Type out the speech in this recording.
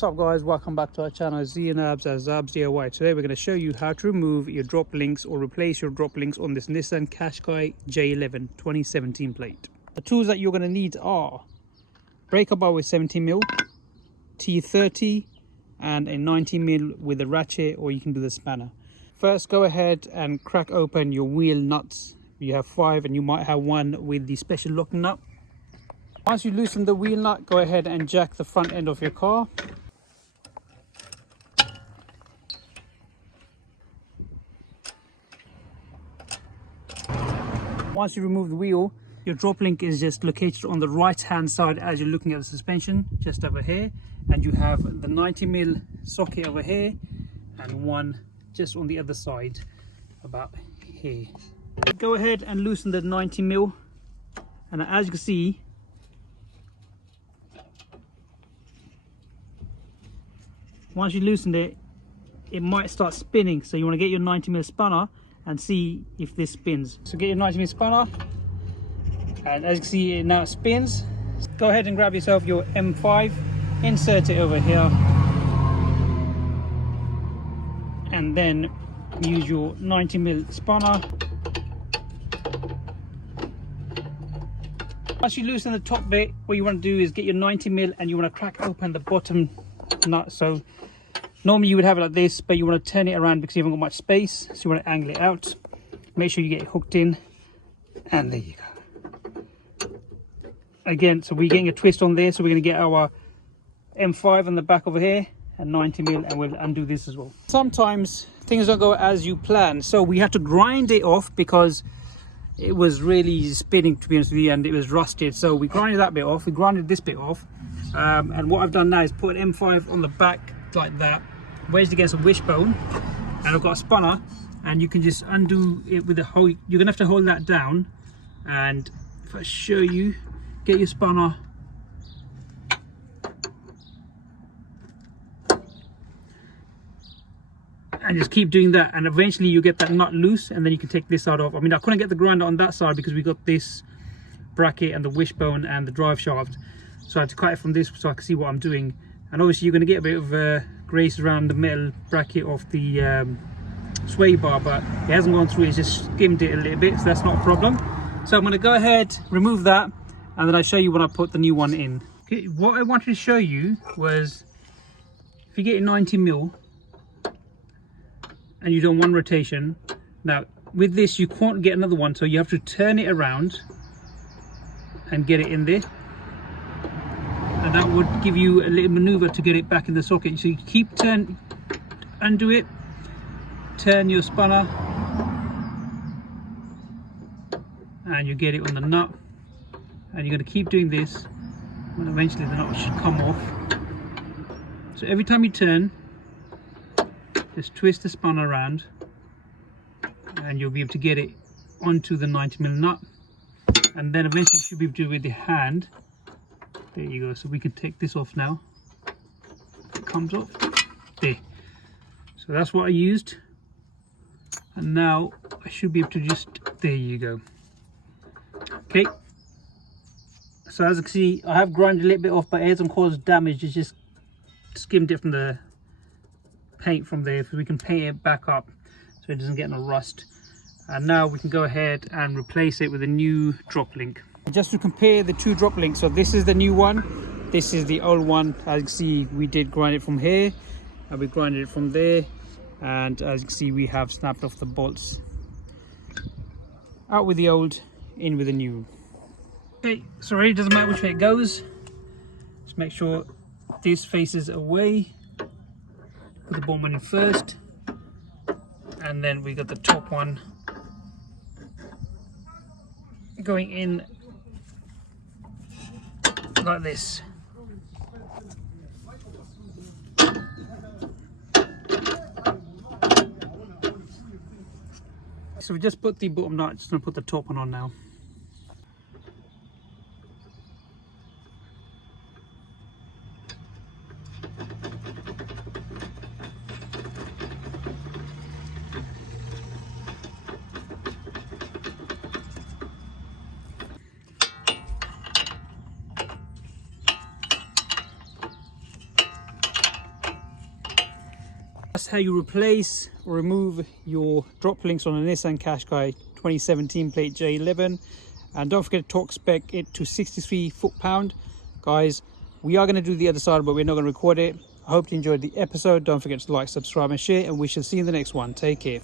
What's up guys, welcome back to our channel Z and Abs as Abs DIY. Today we're going to show you how to remove your drop links or replace your drop links on this Nissan Qashqai J11 2017 plate. The tools that you're going to need are breaker bar with 17mm, T30 and a 19mm with a ratchet, or you can do the spanner. First, go ahead and crack open your wheel nuts. You have 5 and you might have one with the special locking nut. Once you loosen the wheel nut, go ahead and jack the front end of your car. Once you remove the wheel, your drop link is just located on the right hand side as you're looking at the suspension, just over here, and you have the 90mm socket over here and one just on the other side about here. Go ahead and loosen the 90mm, and as you can see, once you loosen it, it might start spinning, so you want to get your 90mm spanner and see if this spins. So get your 90mm spanner, and as you can see, it now spins. Go ahead and grab yourself your M5, insert it over here, and then use your 90mm spanner. Once you loosen the top bit, what you want to do is get your 90mm and you want to crack open the bottom nut. So normally you would have it like this, but you want to turn it around because you haven't got much space, so you want to angle it out. Make sure you get it hooked in, and there you go. Again, so we're getting a twist on there, so we're going to get our M5 on the back over here and 90mm, and we'll undo this as well. Sometimes things don't go as you plan, so we had to grind it off because it was really spinning, to be honest with you, and it was rusted. So we grinded that bit off, we grinded this bit off, and what I've done now is put an M5 on the back like that, wedged against a wishbone, and I've got a spanner, and you can just undo it with a hold. You're gonna have to hold that down, and if I show you, get your spanner and just keep doing that, and eventually you get that nut loose, and then you can take this side off. I mean, I couldn't get the grinder on that side because we got this bracket and the wishbone and the drive shaft, so I had to cut it from this so I can see what I'm doing. And obviously you're going to get a bit of grace around the metal bracket of the sway bar, but it hasn't gone through, it's just skimmed it a little bit, so that's not a problem. So I'm going to go ahead, remove that, and then I'll show you when I put the new one in. Okay, what I wanted to show you was, if you get a 90mm and you do one rotation, now with this you can't get another one, so you have to turn it around and get it in there, and that would give you a little maneuver to get it back in the socket. So you keep undo it, turn your spanner, and you get it on the nut, and you're going to keep doing this, and eventually the nut should come off. So every time you turn, just twist the spanner around, and you'll be able to get it onto the 90mm nut, and then eventually you should be able to do it with the hand. There you go. So we can take this off now. It comes off there. So that's what I used, and now I should be able to just, there you go. Okay, so as you can see, I have grinded a little bit off, but it hasn't caused damage. It's just skimmed it from the paint from there, so we can paint it back up so it doesn't get no rust. And now we can go ahead and replace it with a new drop link. Just to compare the two drop links, so this is the new one, this is the old one. As you can see, we did grind it from here and we grinded it from there, and as you can see, we have snapped off the bolts. Out with the old, in with the new. Okay, so it really doesn't matter which way it goes, just make sure this faces away. Put the bottom one in first, and then we got the top one going in like this. So we just put the bottom nut, just going to put the top one on now. That's how you replace or remove your drop links on a Nissan Qashqai 2017 plate J11. And don't forget to torque spec it to 63 foot-pound. Guys, we are going to do the other side, but we're not going to record it. I hope you enjoyed the episode. Don't forget to like, subscribe and share, and we shall see you in the next one. Take care.